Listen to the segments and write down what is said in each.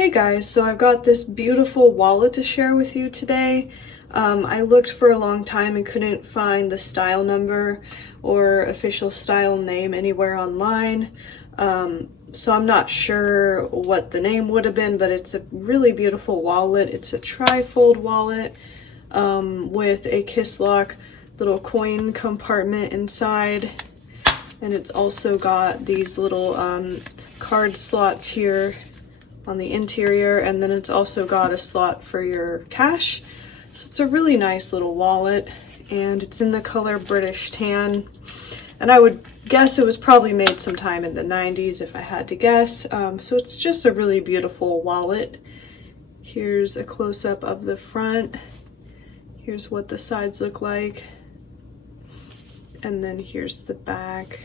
Hey guys, so I've got this beautiful wallet to share with you today. I looked for a long time and couldn't find the style number or official style name anywhere online. So I'm not sure what the name would have been, but it's a really beautiful wallet. It's a trifold wallet with a Kisslock little coin compartment inside. And it's also got these little card slots here on the interior, and then it's also got a slot for your cash. So it's a really nice little wallet, and it's in the color British Tan, and I would guess it was probably made sometime in the 90s if I had to guess. So it's just a really beautiful wallet. Here's a close-up of the front. Here's what the sides look like, and then here's the back.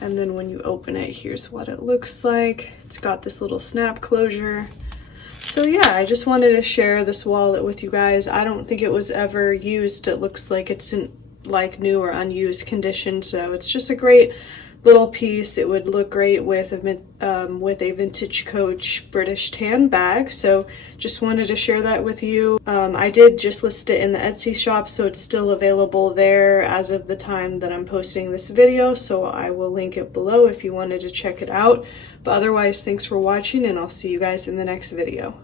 And then when you open it, here's what it looks like. It's got this little snap closure. So yeah, I just wanted to share this wallet with you guys. I don't think it was ever used. It looks like it's in like new or unused condition. So it's just a great little piece. It would look great with a vintage Coach British Tan bag. So just wanted to share that with you. I did just list it in the Etsy shop, so it's still available there as of the time that I'm posting this video. So I will link it below if you wanted to check it out. But otherwise, thanks for watching, and I'll see you guys in the next video.